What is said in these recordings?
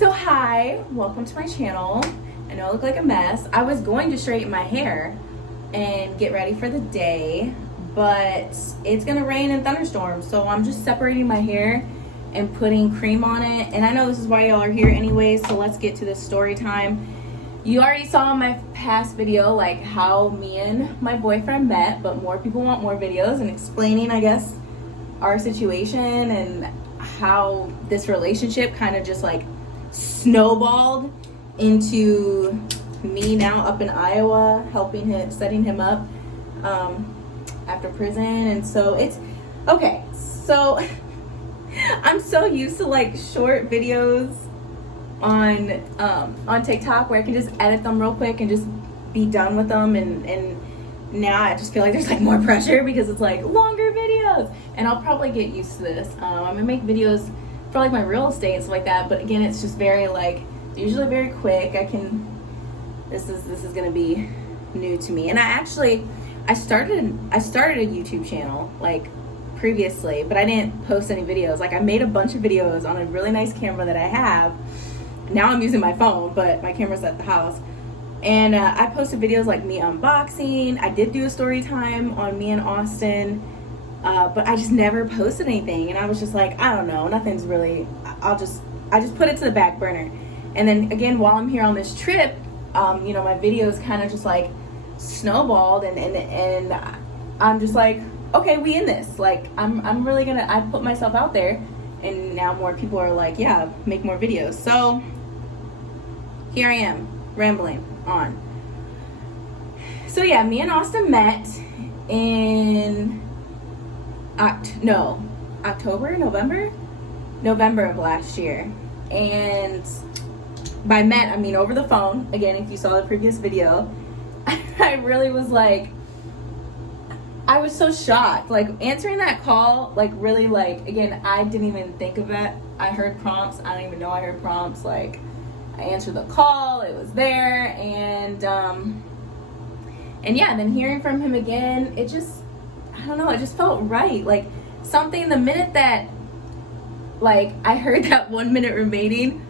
So hi, welcome to my channel. I know I look like a mess. I was going to straighten my hair and get ready for the day, but it's gonna rain and thunderstorm, so I'm just separating my hair and putting cream on it. And I know this is why y'all are here anyways, so let's get to this story time. You already saw in my past video like how me and my boyfriend met, but more people want more videos and explaining, I guess, our situation and how this relationship kind of just like snowballed into me now up in Iowa helping him, setting him up after prison. And so it's okay, so I'm so used to like short videos on TikTok where I can just edit them real quick and just be done with them, and now I just feel like there's like more pressure because it's like longer videos, and I'll probably get used to this. I'm gonna make videos for like my real estate and stuff like that, but again, it's just very like, it's usually very quick. This is gonna be new to me. And I started a YouTube channel like previously, but I didn't post any videos. Like I made a bunch of videos on a really nice camera that I have. Now I'm using my phone, but my camera's at the house. And I posted videos like me unboxing. I did do a story time on me and Austin, but I just never posted anything. And I was just like, I don't know, nothing's really, I just put it to the back burner. And then again, while I'm here on this trip, you know, my videos kind of just like snowballed, and I'm just like, okay, we in this. Like I'm really gonna, I put myself out there, and now more people are like, yeah, make more videos. So here I am rambling on. So yeah, me and Austin met in November of last year. And by met, I mean over the phone. Again, if you saw the previous video, I really was like, I was so shocked. Like answering that call, like really like, again, I didn't even think of that. I heard prompts. I don't even know I heard prompts. Like I answered the call, it was there, and yeah, and then hearing from him again, it just, I don't know, it just felt right. Like something, the minute that like I heard that 1 minute remaining,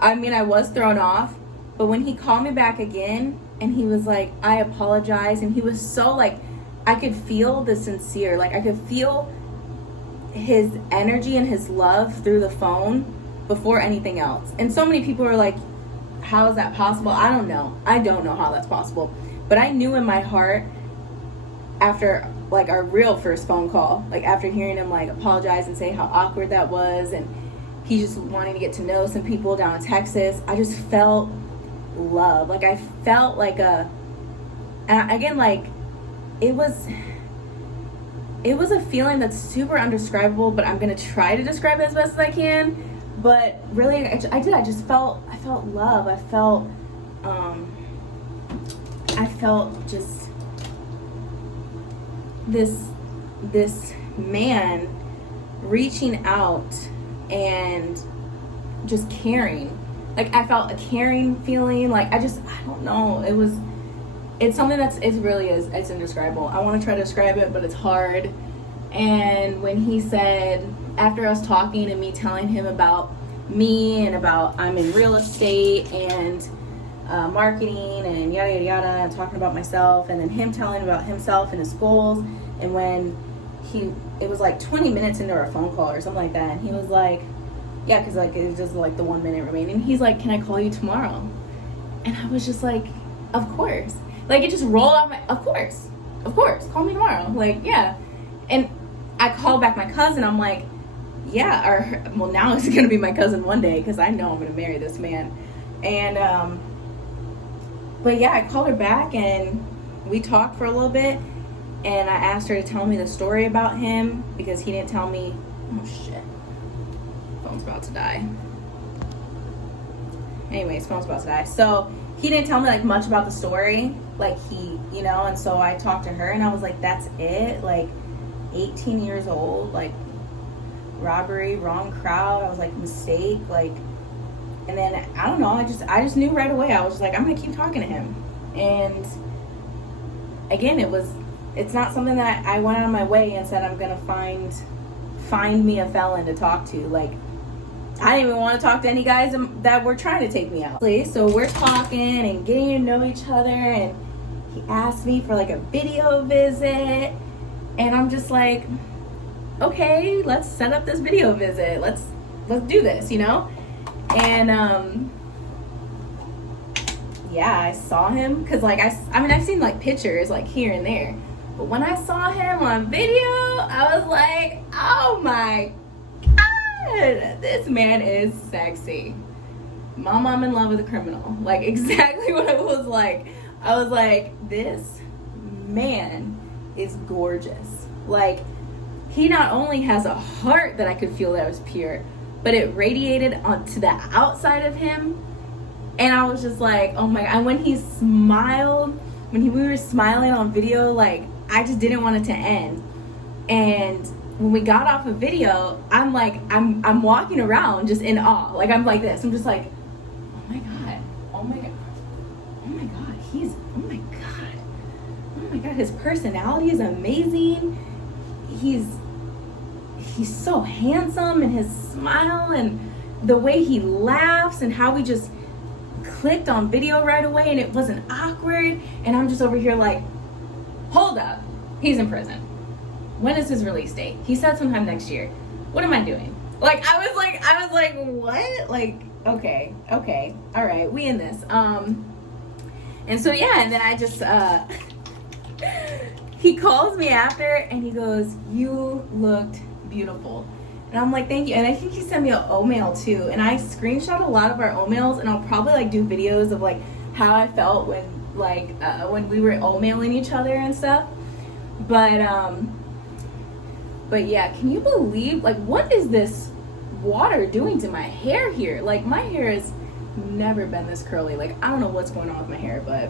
I mean, I was thrown off, but when he called me back again and he was like, I apologize, and he was so like, I could feel the sincere, like I could feel his energy and his love through the phone before anything else. And so many people are like, how is that possible? I don't know how that's possible, but I knew in my heart after like our real first phone call, like after hearing him like apologize and say how awkward that was, and he just wanting to get to know some people down in Texas, I just felt love. Like I felt like and again, like it was a feeling that's super undescribable, but I'm gonna try to describe it as best as I can. But really, I felt love. I felt just this man reaching out and just caring. Like I felt a caring feeling. Like I don't know. It's something it's indescribable. I want to try to describe it, but it's hard. And when he said, after us talking and me telling him about me and about I'm in real estate and marketing and yada yada yada, and talking about myself, and then him telling about himself and his goals, and when it was like 20 minutes into our phone call or something like that, and he was like, yeah, because like it was just like the 1 minute remaining, he's like, can I call you tomorrow? And I was just like, of course. Like it just rolled off my, of course, call me tomorrow. Like, yeah. And I called back my cousin. I'm like, yeah, well, now it's gonna be my cousin one day because I know I'm gonna marry this man. And but yeah, I called her back and we talked for a little bit, and I asked her to tell me the story about him because he didn't tell me. Oh shit, phone's about to die. Anyways, phone's about to die. So he didn't tell me like much about the story, like he, you know. And so I talked to her and I was like, that's it? Like 18 years old, like robbery, wrong crowd. I was like, mistake, like. And then I don't know, I just knew right away. I was just like, I'm gonna keep talking to him. And again, it's not something that I went out of my way and said I'm gonna find me a felon to talk to. Like I didn't even want to talk to any guys that were trying to take me out. So we're talking and getting to know each other, and he asked me for like a video visit, and I'm just like, okay, let's set up this video visit. Let's do this, you know? And yeah, I saw him because like I mean I've seen like pictures like here and there, but when I saw him on video, I was like, oh my God, this man is sexy. Mom, I'm in love with a criminal. Like exactly what it was like. I was like, this man is gorgeous. Like, he not only has a heart that I could feel that was pure, but it radiated onto the outside of him. And I was just like, oh my God. And when he smiled, we were smiling on video, like, I just didn't want it to end. And when we got off of video, I'm like, I'm walking around just in awe. Like, I'm like this. I'm just like, oh my God. Oh my God. Oh my God. Oh my God. Oh my God. His personality is amazing. He's so handsome, and his smile and the way he laughs and how we just clicked on video right away, and it wasn't awkward. And I'm just over here like, hold up, he's in prison. When is his release date? He said sometime next year. What am I doing? Like I was like what? Like okay, all right, we in this. And so yeah, and then I just he calls me after and he goes, you looked beautiful. And I'm like, thank you. And I think he sent me an O-mail too. And I screenshot a lot of our O-mails, and I'll probably like do videos of like how I felt when when we were O-mailing each other and stuff. But yeah, can you believe, like, what is this water doing to my hair here? Like, my hair has never been this curly. Like, I don't know what's going on with my hair, but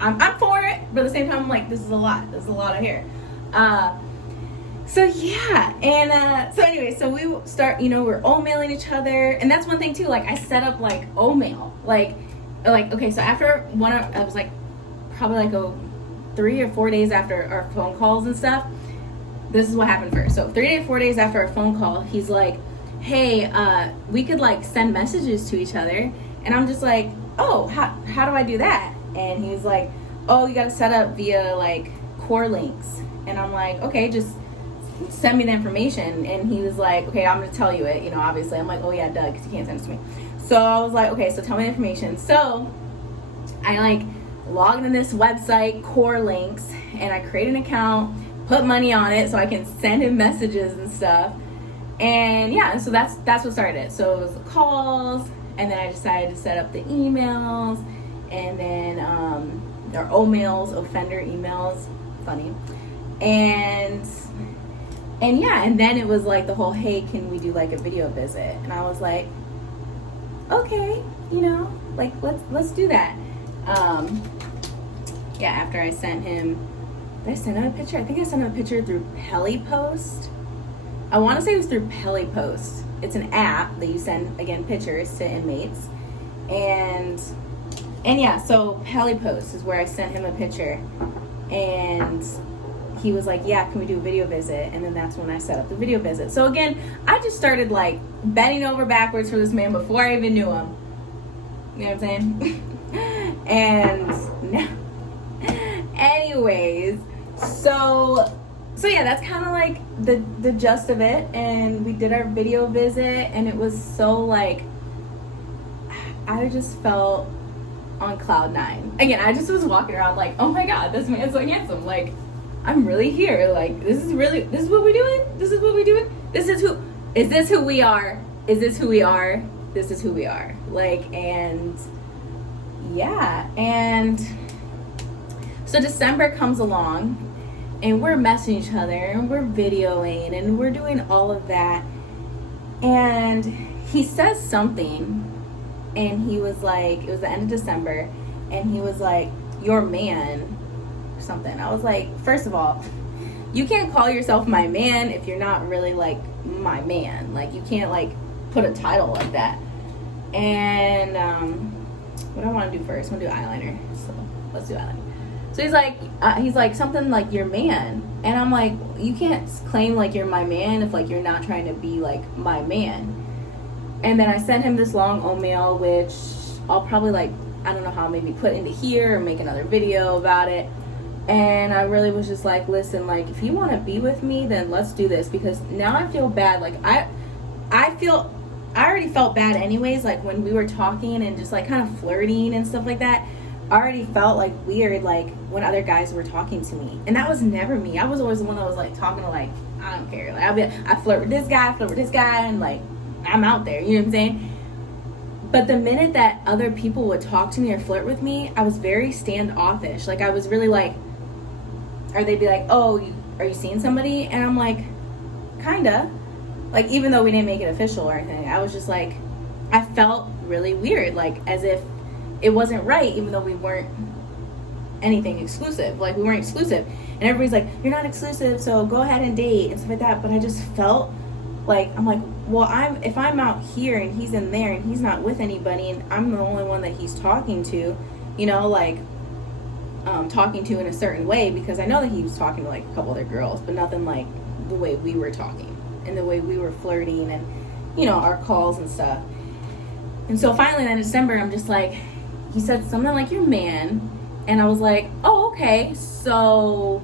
I'm for it. But at the same time, I'm like, this is a lot of hair. So yeah, and so anyway, so we start, we're O-mailing each other, and that's one thing too. Like, I set up like O-mail, like okay. So after I was like probably like 3 or 4 days after our phone calls and stuff. This is what happened first. So 3 to 4 days after our phone call, he's like, hey, we could like send messages to each other. And I'm just like, oh, how do I do that? And he was like, oh, you got to set up via like core links. And I'm like, okay, just send me the information. And he was like, okay, I'm going to tell you it, obviously. I'm like, oh yeah, Doug, because you can't send it to me. So I was like, okay, so tell me the information. So I like logged in this website, core links, and I created an account, put money on it so I can send him messages and stuff. And yeah, so that's what started it. So it was the calls, and then I decided to set up the emails, and then our O-mails, offender emails, funny. And yeah, and then it was like the whole, hey, can we do like a video visit? And I was like, okay, like let's do that. Yeah, after I sent him, did I send him a picture? I think I sent him a picture through Post. I want to say it was through Post. It's an app that you send, again, pictures to inmates. And yeah, so Post is where I sent him a picture. And he was like, yeah, can we do a video visit? And then that's when I set up the video visit. So again, I just started like bending over backwards for this man before I even knew him. You know what I'm saying? And now, anyways, so yeah, that's kind of like the gist of it. And we did our video visit, and it was so like, I just felt on cloud 9. Again, I just was walking around like, oh my God, this man's so handsome. Like, I'm really here. Like, this is what we're doing? This is what we're doing? Is this who we are? Is this who we are? This is who we are. Like, and yeah. And so December comes along, and we're messaging each other, and we're videoing, and we're doing all of that. And he says something, and he was like, it was the end of December, and he was like, your man, something. I was like, first of all, you can't call yourself my man if you're not really like my man. Like, you can't like put a title like that. And what do I want to do first? I want to do eyeliner. So let's do eyeliner. So he's like something like your man, and I'm like, you can't claim like you're my man if like you're not trying to be like my man. And then I sent him this long oatmeal, which I'll probably like, I don't know how, maybe put into here or make another video about it. And I really was just like, listen, like, if you want to be with me, then let's do this. Because now I feel bad. Like, I already felt bad anyways, like when we were talking and just like kind of flirting and stuff like that. I already felt like weird, like when other guys were talking to me, and that was never me. I was always the one that was like talking to, like, I don't care, like I flirt with this guy, and like I'm out there, you know what I'm saying? But the minute that other people would talk to me or flirt with me, I was very standoffish. Like I was really like, or they'd be like, oh, are you seeing somebody? And I'm like, kinda. Like, even though we didn't make it official or anything, I was just like, I felt really weird, like as if it wasn't right, even though we weren't anything exclusive. Like, we weren't exclusive. And everybody's like, you're not exclusive, so go ahead and date and stuff like that. But I just felt like, I'm like, well, if I'm out here and he's in there and he's not with anybody and I'm the only one that he's talking to, you know, like, talking to in a certain way, because I know that he was talking to like a couple other girls, but nothing like the way we were talking and the way we were flirting and, you know, our calls and stuff. And so finally in December, I'm just like, he said something like, your man. And I was like, oh, okay, so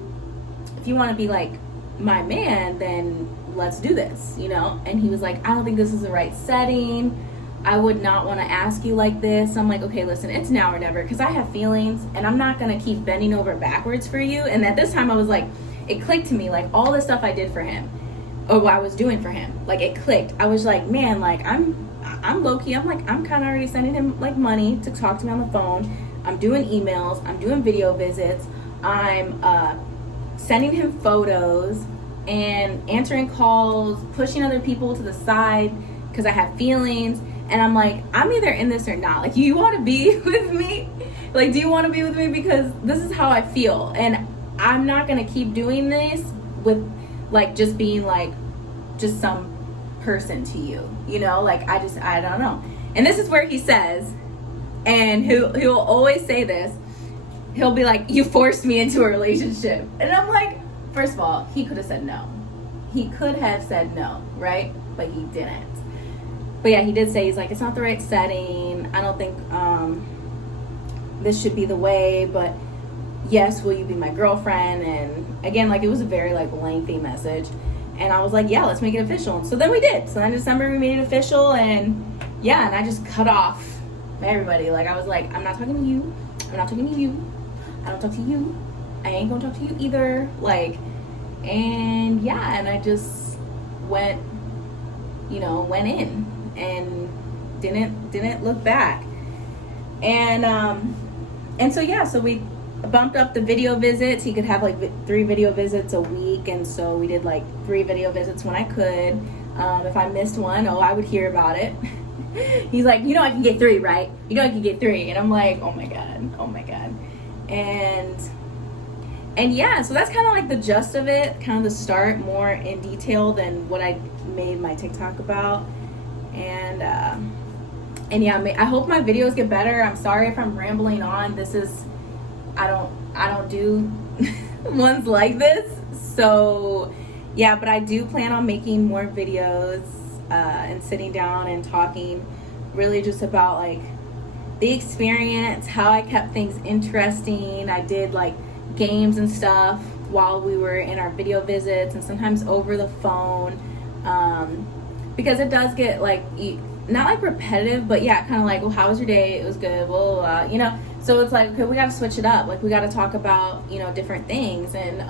if you want to be like my man, then let's do this, you know? And he was like, I don't think this is the right setting. I would not want to ask you like this. I'm like, okay, listen, it's now or never, because I have feelings and I'm not going to keep bending over backwards for you. And at this time I was like, it clicked to me, like all the stuff I did for him, or what I was doing for him, like it clicked. I was like, man, like I'm low-key, I'm kind of already sending him like money to talk to me on the phone. I'm doing emails, I'm doing video visits, I'm sending him photos and answering calls, pushing other people to the side because I have feelings. And I'm like, I'm either in this or not. Like, you want to be with me? Like, do you want to be with me? Because this is how I feel. And I'm not going to keep doing this with like just being like just some person to you, you know? Like, I don't know. And this is where he says, and he'll always say this, he'll be like, you forced me into a relationship. And I'm like, first of all, he could have said no. He could have said no, right? But he didn't. But yeah, he did say, he's like, it's not the right setting. I don't think this should be the way, but yes, will you be my girlfriend? And again, like, it was a very like lengthy message. And I was like, yeah, let's make it official. And so then we did. So then in December we made it official, and yeah, and I just cut off everybody. Like, I was like, I'm not talking to you. I'm not talking to you. I don't talk to you. I ain't gonna talk to you either. Like, and yeah, and I just went in and didn't look back. And so yeah, so we bumped up the video visits. He could have like 3 video visits a week, and so we did like 3 video visits when I could. If I missed one, I would hear about it. He's like, you know, I can get 3, right? You know, I can get 3. And I'm like, oh my god. And yeah, so that's kind of like the gist of it, kind of the start, more in detail than what I made my TikTok about. And yeah, I hope my videos get better. I'm sorry if I'm rambling on. This is, I don't do ones like this. So yeah, but I do plan on making more videos and sitting down and talking really just about like the experience, how I kept things interesting. I did like games and stuff while we were in our video visits, and sometimes over the phone, because it does get like, not like repetitive, but yeah, kind of like, well, how was your day? It was good, well, you know. So it's like, okay, we got to switch it up. Like, we got to talk about, you know, different things. And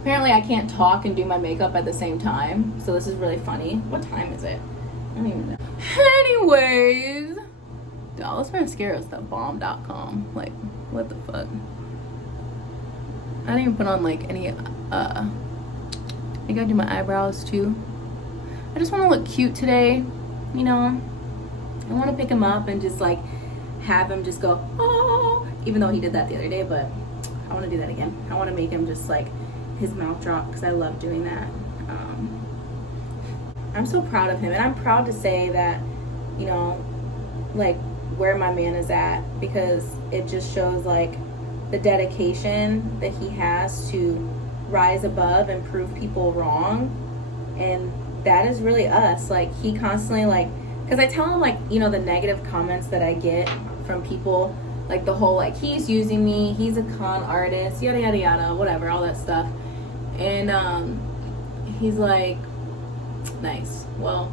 apparently I can't talk and do my makeup at the same time, so this is really funny. What time is it? I don't even know. Anyways, Dallas Mascara is the bomb.com. Like, what the fuck? I didn't even put on like any I gotta do my eyebrows too. I just want to look cute today, you know. I want to pick him up and just like have him just go, oh, even though he did that the other day, but I want to do that again. I want to make him just like his mouth drop, because I love doing that. I'm so proud of him, and I'm proud to say that, you know, like where my man is at, because it just shows like the dedication that he has to rise above and prove people wrong. And that is really us. Like, he constantly like because I tell him, like, you know, the negative comments that I get from people, like the whole, like, he's using me, he's a con artist, yada yada yada, whatever, all that stuff. And he's like, nice. Well,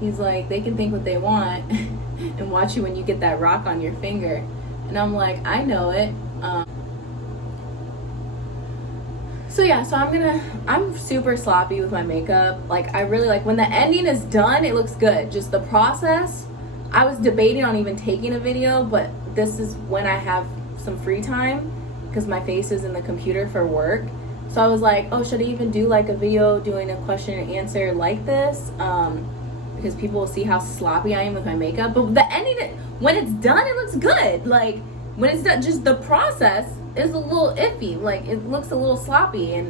he's like, they can think what they want and watch you when you get that rock on your finger. And I'm like, I know it. So yeah, so I'm super sloppy with my makeup. Like, I really, like, when the ending is done, it looks good. Just the process, I was debating on even taking a video, but this is when I have some free time because my face is in the computer for work. So I was like, oh, should I even do like a video doing a question and answer like this? Because people will see how sloppy I am with my makeup. But the ending, when it's done, it looks good. Like, when it's done, just the process is a little iffy. Like, it looks a little sloppy,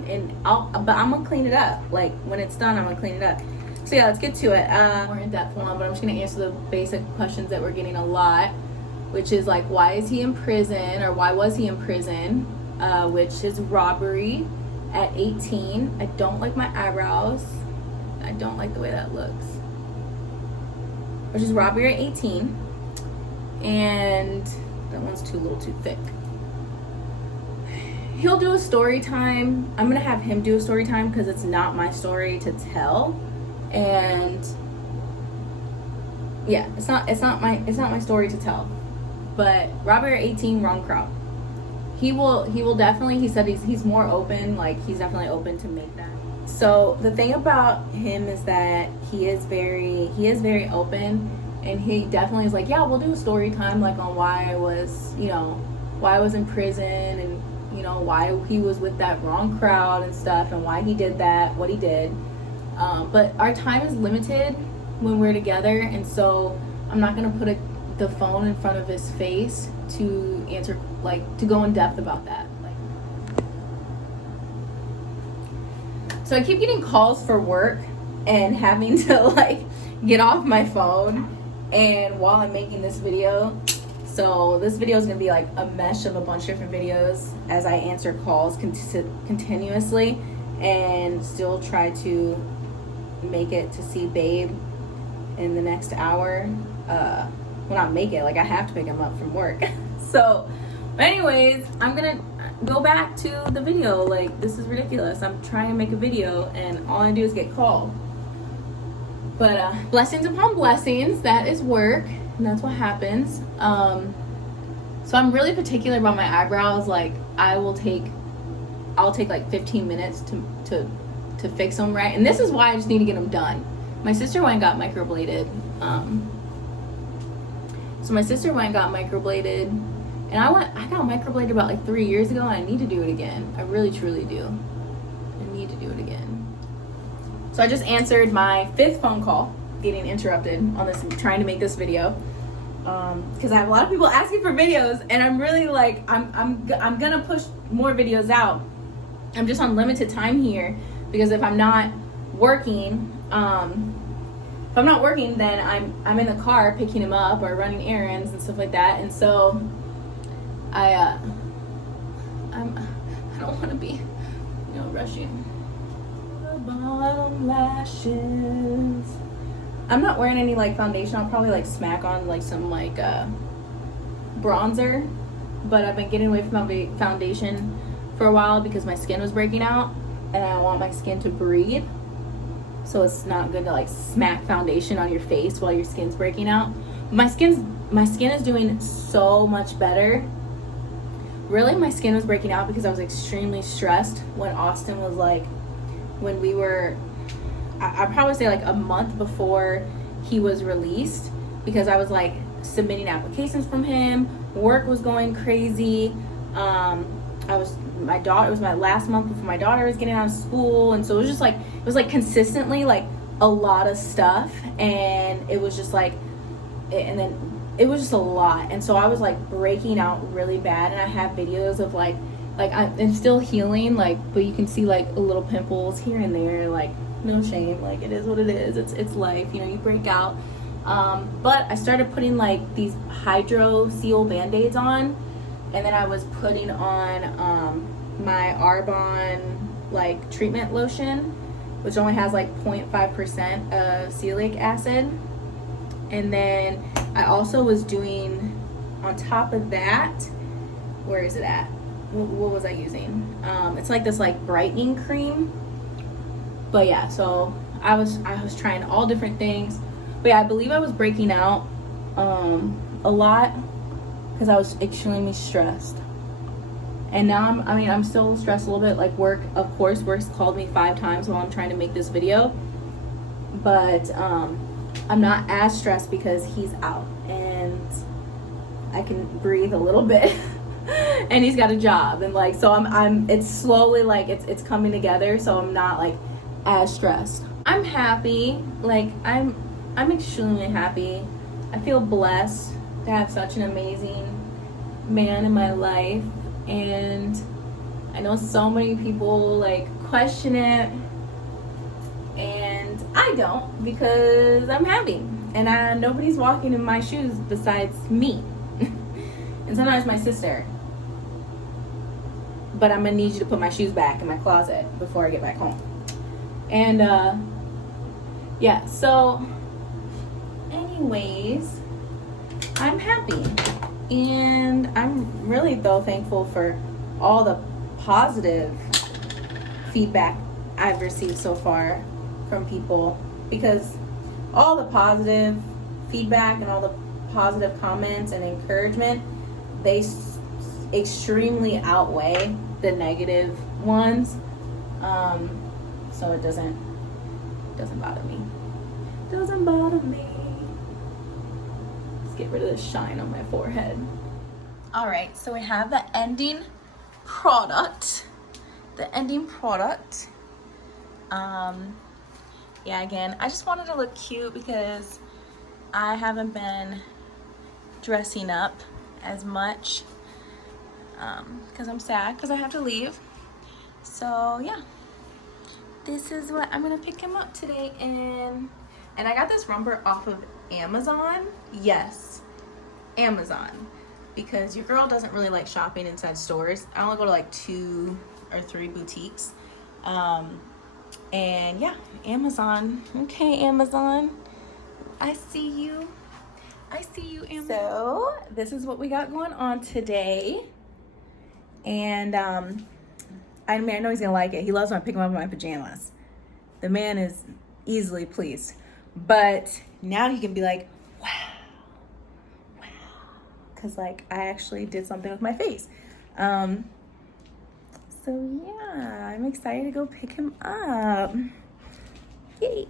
but I'm gonna clean it up. Like, when it's done, I'm gonna clean it up. So yeah, let's get to it. More in-depth one, but I'm just gonna answer the basic questions that we're getting a lot, which is like, why is he in prison, or why was he in prison? Which is robbery at 18. I don't like my eyebrows. I don't like the way that looks. Which is robbery at 18. And that one's a little too thick. He'll do a story time. I'm gonna have him do a story time because it's not my story to tell. And yeah, it's not my story to tell. But robbery at 18, wrong crowd. He will definitely, he said he's more open, like he's definitely open to make that. So the thing about him is that he is very open, and he definitely is like, yeah, we'll do a story time, like on why I was in prison, and you know, why he was with that wrong crowd and stuff, and why he did that, what he did. But our time is limited when we're together, and so I'm not gonna put the phone in front of his face to answer, like, to go in depth about that. So I keep getting calls for work and having to like get off my phone, and while I'm making this video. So this video is gonna be like a mesh of a bunch of different videos as I answer calls continuously, and still try to make it to see Babe in the next hour. Well, not make it, like I have to pick him up from work. So anyways, I'm gonna go back to the video. Like, this is ridiculous. I'm trying to make a video and all I do is get called. But blessings upon blessings, that is work, and that's what happens. So I'm really particular about my eyebrows. Like, I'll take like 15 minutes to fix them right, and this is why I just need to get them done. My sister went and got microbladed. So my sister went and got microbladed, and I got microbladed about like 3 years ago, and I need to do it again. I really truly do. I need to do it again. So I just answered my 5th phone call, getting interrupted on this, trying to make this video, because I have a lot of people asking for videos, and I'm really like, I'm gonna push more videos out. I'm just on limited time here, because if I'm not working, then I'm in the car picking him up or running errands and stuff like that. And so I don't want to be, rushing. The bottom lashes. I'm not wearing any like foundation. I'll probably like smack on like some like bronzer, but I've been getting away from foundation for a while because my skin was breaking out, and I want my skin to breathe. So it's not good to like smack foundation on your face while your skin's breaking out. My skin is doing so much better. Really, my skin was breaking out because I was extremely stressed when Austin was like, when we were, I'd probably say like a month before he was released, because I was like submitting applications from him. Work was going crazy. It was my last month before my daughter was getting out of school, and so it was like consistently like a lot of stuff, and it was just like, and then it was just a lot, and so I was like breaking out really bad, and I have videos of like I'm still healing, like, but you can see like little pimples here and there, like, no shame, like, it is what it is, it's life, you break out. But I started putting like these Hydro Seal band-aids on, and then I was putting on my Arbonne like treatment lotion, which only has like 0.5% of celiac acid. And then I also was doing, on top of that, where is it at? What was I using? It's like this like brightening cream. But yeah, so I was trying all different things. But yeah, I believe I was breaking out a lot because I was extremely stressed. And now I'm still stressed a little bit. Like work, of course, work's called me 5 times while I'm trying to make this video. But I'm not as stressed because he's out and I can breathe a little bit. And he's got a job, and like, so I'm it's slowly like it's coming together, so I'm not like as stressed. I'm happy. Like I'm extremely happy. I feel blessed to have such an amazing man in my life, and I know so many people like question it, and I don't, because I'm happy, and nobody's walking in my shoes besides me. And sometimes my sister. But I'm gonna need you to put my shoes back in my closet before I get back home. And yeah, so anyways, I'm happy. And I'm really though thankful for all the positive feedback I've received so far from people, because all the positive feedback and all the positive comments and encouragement, they extremely outweigh the negative ones, so it doesn't bother me. Doesn't bother me. Let's get rid of the shine on my forehead. All right, so we have the ending product. Yeah, again, I just wanted to look cute because I haven't been dressing up as much because I'm sad because I have to leave. So yeah, this is what I'm gonna pick him up today in. And I got this romper off of Amazon. Yes, Amazon, because your girl doesn't really like shopping inside stores. I only go to like 2 or 3 boutiques. And yeah, Amazon. Okay, Amazon, I see you, Amazon. So this is what we got going on today. And I know he's gonna like it. He loves when I pick him up in my pajamas. The man is easily pleased. But now he can be like, wow, because like I actually did something with my face. So yeah, I'm excited to go pick him up. Yay.